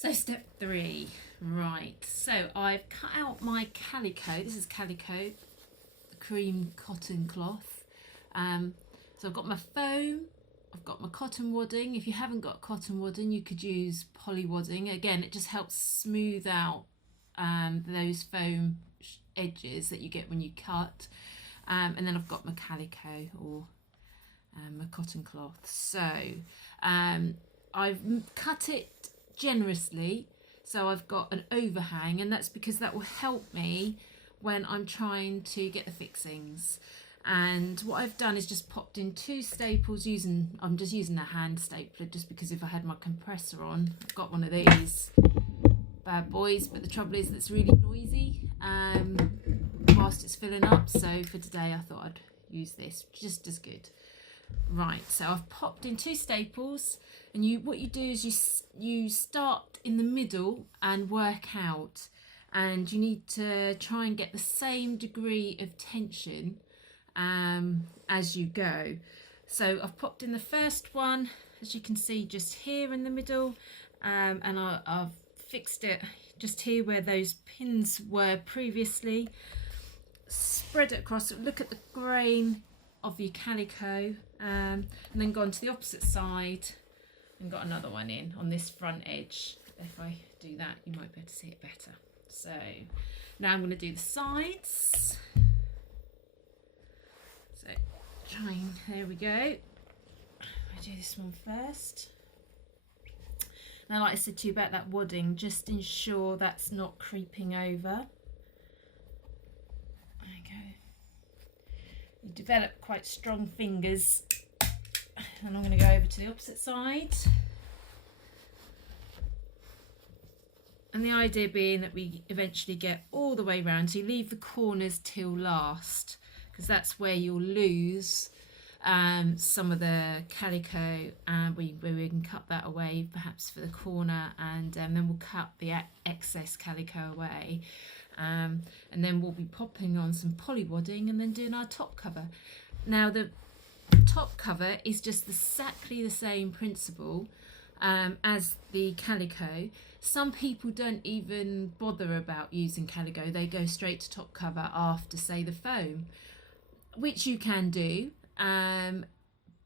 So step 3, right, so I've cut out my calico. This is calico, cream cotton cloth. So I've got my foam, I've got my cotton wadding. If you haven't got cotton wadding, you could use poly wadding. Again, it just helps smooth out those foam edges that you get when you cut. And then I've got my calico or my cotton cloth. So I've cut it generously, so I've got an overhang, and that's because that will help me when I'm trying to get the fixings. And what I've done is just popped in 2 staples I'm just using a hand stapler, just because if I had my compressor on, I've got one of these bad boys, but the trouble is it's really noisy whilst it's filling up, so for today I thought I'd use this, just as good. Right, so I've popped in 2 staples, and what you do is you start in the middle and work out, and you need to try and get the same degree of tension as you go. So I've popped in the first one, as you can see, just here in the middle, and I've fixed it just here where those pins were previously. Spread it across, look at the grain of your calico, and then go on to the opposite side and got another one in on this front edge. If I do that, you might be able to see it better. So now I'm going to do the sides. So there we go. I'll do this one first. Now, like I said to you about that wadding, just ensure that's not creeping over. There you go. You develop quite strong fingers, and I'm going to go over to the opposite side. And the idea being that we eventually get all the way round, so you leave the corners till last, because that's where you'll lose some of the calico, and we can cut that away perhaps for the corner, and then we'll cut the excess calico away. And then we'll be popping on some poly wadding and then doing our top cover. Now the top cover is just exactly the same principle as the calico. Some people don't even bother about using calico, they go straight to top cover after, say, the foam, which you can do,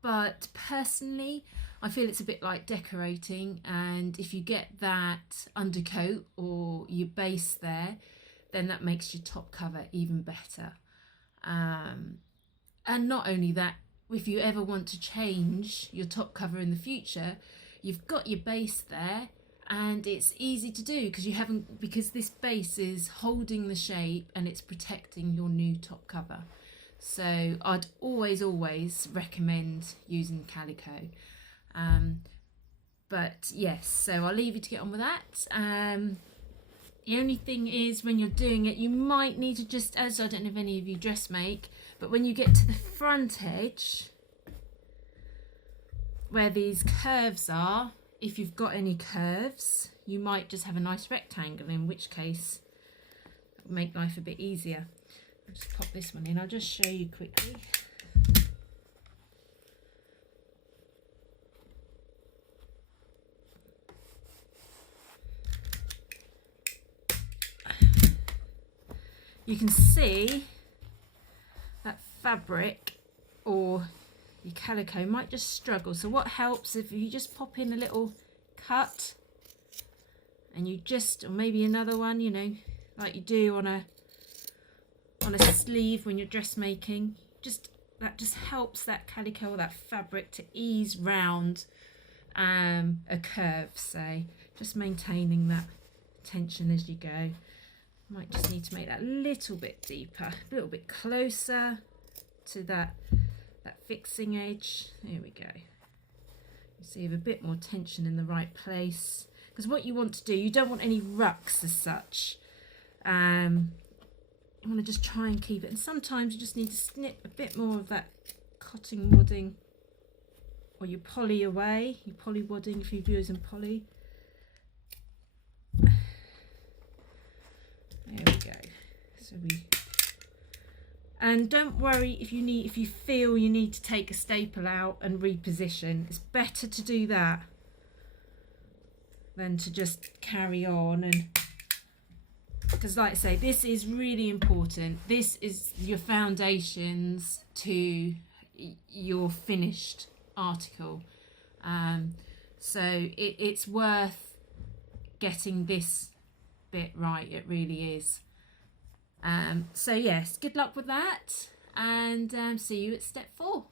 but personally I feel it's a bit like decorating, and if you get that undercoat or your base there, then that makes your top cover even better. And not only that, if you ever want to change your top cover in the future, you've got your base there, and it's easy to do because this base is holding the shape and it's protecting your new top cover. So I'd always recommend using calico. But yes, so I'll leave you to get on with that. The only thing is, when you're doing it, you might need to just, as I don't know if any of you dressmake, but when you get to the front edge, where these curves are, if you've got any curves, you might just have a nice rectangle, in which case it would make life a bit easier. I'll just pop this one in, I'll just show you quickly. You can see that fabric or your calico might just struggle. So what helps if you just pop in a little cut, and you just, or maybe another one, you know, like you do on a sleeve when you're dressmaking, that just helps that calico or that fabric to ease round a curve, say, just maintaining that tension as you go. Might just need to make that a little bit deeper, a little bit closer to that fixing edge. There we go. You see, you have a bit more tension in the right place, because what you want to do, you don't want any rucks as such. You want to just try and keep it, and sometimes you just need to snip a bit more of that cotton wadding or your poly away, your poly wadding if you're using poly. There we go. So and don't worry if you feel you need to take a staple out and reposition. It's better to do that than to just carry on. And because like I say, this is really important. This is your foundations to your finished article. So it's worth getting this bit right. It really is. So yes, good luck with that, and see you at step 4.